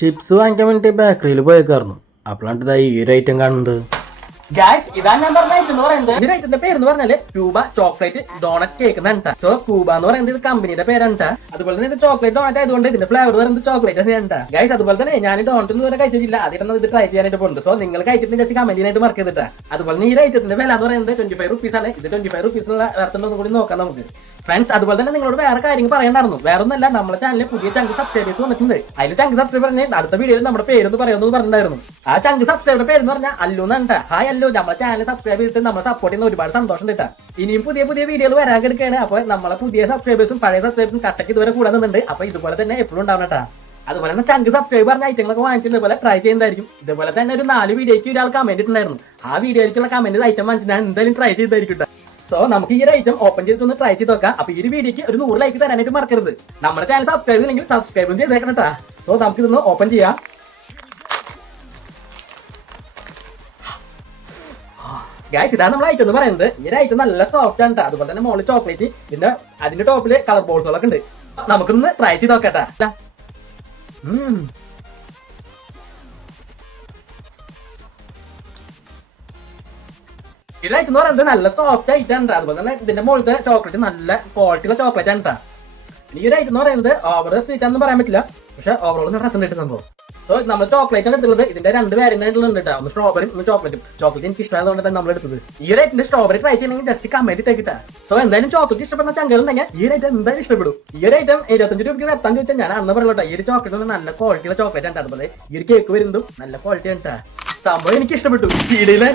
Chips വാങ്ങിക്കാൻ വേണ്ടി ബേക്കറിയിൽ പോയേക്കായിരുന്നു അപ്പോഴാണ് ഇതാ ഈ ഒരു ഐറ്റം കാണുന്നത്. ഗായ്സ് ഇതാണ് ഞാൻ പറഞ്ഞ ഐറ്റം എന്ന് പറയുന്നത്. ഇതിന്റെ ഐറ്റത്തിന്റെ പേര് എന്ന് പറഞ്ഞാൽ ക്യൂബ ചോക്ലേറ്റ് ഡോണറ്റ് കേക്ക് എന്നാണ് സോ ക്യൂബ എന്ന് പറയുന്നത് ഇത് കമ്പനിയുടെ പേരാണ് അതുപോലെ തന്നെ ഇത് ചോക്ലേറ്റ് ഡോണറ്റ് ആയതുകൊണ്ട് ഇതിന്റെ ഫ്ലേവർ പറയുന്നത് ചോക്ലേറ്റ് തന്നെയാണ് ഗൈസ് അതുപോലെ തന്നെ ഞാൻ ഡോണറ്റ് ഒന്നും ഇതുവരെ കഴിച്ചിട്ടില്ല. അതിന് ഇത് ട്രൈ ചെയ്യാനായിട്ട് പോകുന്നത് സോ നിങ്ങൾ കഴിച്ചിട്ട് ജസ്റ്റ് കമന്റിനായിട്ട് ചെയ്തിട്ടാ. അതുപോലെ തന്നെ ഈ ഐറ്റത്തിന്റെ വില എന്ന് പറയുന്നത് ട്വന്റി ഫൈവ് റുപ്പീസ് ആണ്. ഇത് ട്വന്റി ഫൈവ് റുപ്പീസിനുള്ള വേർത്തുണ്ടോ കൂടി നോക്കാം നമുക്ക്. ഫ്രണ്ട്സ് അതുപോലെ തന്നെ നിങ്ങളോട് വേറെ കാര്യങ്ങൾ പറയണ്ടായിരുന്നു. വേറെ ഒന്നല്ല നമ്മുടെ ചാനലിൽ പുതിയ ചങ്ക് സബ്സ്ക്രൈബേഴ്സ് വന്നിട്ടുണ്ട്. അതിൽ ചങ്ക് സബ്സ്ക്രൈബർ അടുത്ത വീഡിയോയിൽ നമ്മുടെ പേരൊന്ന് പറയുന്നത് പറഞ്ഞിട്ടുണ്ടായിരുന്നു. ആ ചങ്ക് സബ്സ്ക്രൈബറുടെ പേര് എന്ന് പറഞ്ഞാൽ അല്ലു എന്നാണ് ഹായ് അല്ലു നമ്മുടെ ചാനൽ സബ്സ്ക്രൈബ് ചെയ്തിട്ട് നമ്മളെ സപ്പോർട്ട് ചെയ്യുന്ന ഒരുപാട് സന്തോഷം കിട്ടാ ഇനിയും പുതിയ പുതിയ വീഡിയോകൾ വരാൻ കിടക്കുകയാണ് അപ്പോൾ നമ്മളെ പുതിയ സബ്സ്ക്രൈബേഴ്സും പഴയ സബ്സ്ക്രൈബേഴ്സും കട്ടക്ക് ഇതുവരെ കൂടെ നിന്നുണ്ട് അപ്പോൾ ഇതുപോലെ തന്നെ എപ്പോഴും ഉണ്ടാവണം അതുപോലെ തന്നെ ചങ്ക് സബ്സ്ക്രൈബ് പറഞ്ഞ ഐറ്റങ്ങളൊക്കെ വാങ്ങിച്ചത് പോലെ ട്രൈ ചെയ്യുന്നതായിരിക്കും. ഇതുപോലെ തന്നെ ഒരു നാല് വീഡിയോയ്ക്ക് ഒരാൾ കമന്റ് ഇട്ടുണ്ടായിരുന്നു ആ വീഡിയോയ്ക്കുള്ള കമന്റ് ഐറ്റം വാങ്ങിച്ച് ഞാൻ എന്തായാലും ട്രൈ ചെയ്തായിരിക്കും. സോ നമുക്ക് ഈ ഒരു ഐറ്റം ഓപ്പൺ ചെയ്തിട്ടൊന്ന് ട്രൈ ചെയ്ത് നോക്കാം. അപ്പൊ ഈ ഒരു വീഡിയോക്ക് ഒരു നൂറ് ലൈക്ക് തരാനായിട്ട് മറക്കരുത്. നമ്മുടെ ചാനൽ സബ്സ്ക്രൈബ് ചെയ്തില്ലെങ്കിൽ സബ്സ്ക്രൈബും ചെയ്തേക്കണം കേട്ടാ സോ നമുക്ക് ഇതൊന്ന് ഓപ്പൺ ചെയ്യാം. ഗായ്സ് ഇതാണ് നമ്മൾ ഐറ്റം എന്ന് പറയുന്നത്. ഈ ഒരു ഐറ്റം നല്ല സോഫ്റ്റ് ആണ്. അതുപോലെ തന്നെ മോളിൽ ചോക്ലേറ്റ് ഇതിന്റെ അതിന്റെ ടോപ്പിൽ കളർ ബോൾസുകളൊക്കെ ഉണ്ട്. നമുക്കൊന്ന് ട്രൈ ചെയ്ത് നോക്കട്ടാ ഇതായിട്ട് എന്ന് പറയുന്നത് നല്ല സോഫ്റ്റ് ആയിട്ട് ആണ് അതുപോലെ തന്നെ ഇതിന്റെ മുകളിലത്തെ ചോക്ലേറ്റ് നല്ല ക്വാളിറ്റിയുള്ള ചോക്ലേറ്റ് ആണ്. ഈ ഒരു ഐറ്റം എന്ന് പറയുന്നത് ഓവർ സ്വീറ്റ് ആണെന്ന് പറയാൻ പറ്റില്ല പക്ഷെ ഓവറോൾ നല്ല രസം കിട്ടുന്ന സംഭവം സോ നമ്മൾ ചോക്ലേറ്റ് ആണ് എടുത്തുള്ളത് ഇതിന്റെ രണ്ട് വേരിയന്റ് ആയിട്ടുള്ളത് കേട്ടോ ഒന്ന് സ്ട്രോബെറി ഒന്ന് ചോക്ലേറ്റും ചോക്ലേറ്റ് എനിക്ക് ഇഷ്ടമായതുകൊണ്ട് തന്നെ നമ്മൾ എടുത്തത് ഈ ഒരു ഐറ്റിന്റെ സ്ട്രോബെറി ട്രൈ ചെയ്യണമെങ്കിൽ ജസ്റ്റ് കമന്റ് ഇട്ടേക്കിട്ടാ സോ എന്തായാലും ചോക്ലേറ്റ് ഇഷ്ടപ്പെടുന്ന ചങ്കലുണ്ടെങ്കിൽ ഈ ഒരു ഐറ്റം എന്തായാലും ഇഷ്ടപ്പെടും. ഈ ഒരു ഐറ്റം എഴുപത്തഞ്ച് രൂപയ്ക്ക് എത്താൻ ചോദിച്ചാൽ ഞാൻ അന്ന് പറയുള്ളൂ ഈ ഒരു ചോക്ലേറ്റ് നല്ല ക്വാളിറ്റിയുള്ള ചോക്ലേറ്റ് ആണ് അതുപോലെ ഈ ഒരു കേക്ക് വരുന്നതും നല്ല ക്വാളിറ്റി ആണ്. സംഭവം എനിക്ക് ഇഷ്ടപ്പെട്ടു വീഡിയോയിലെ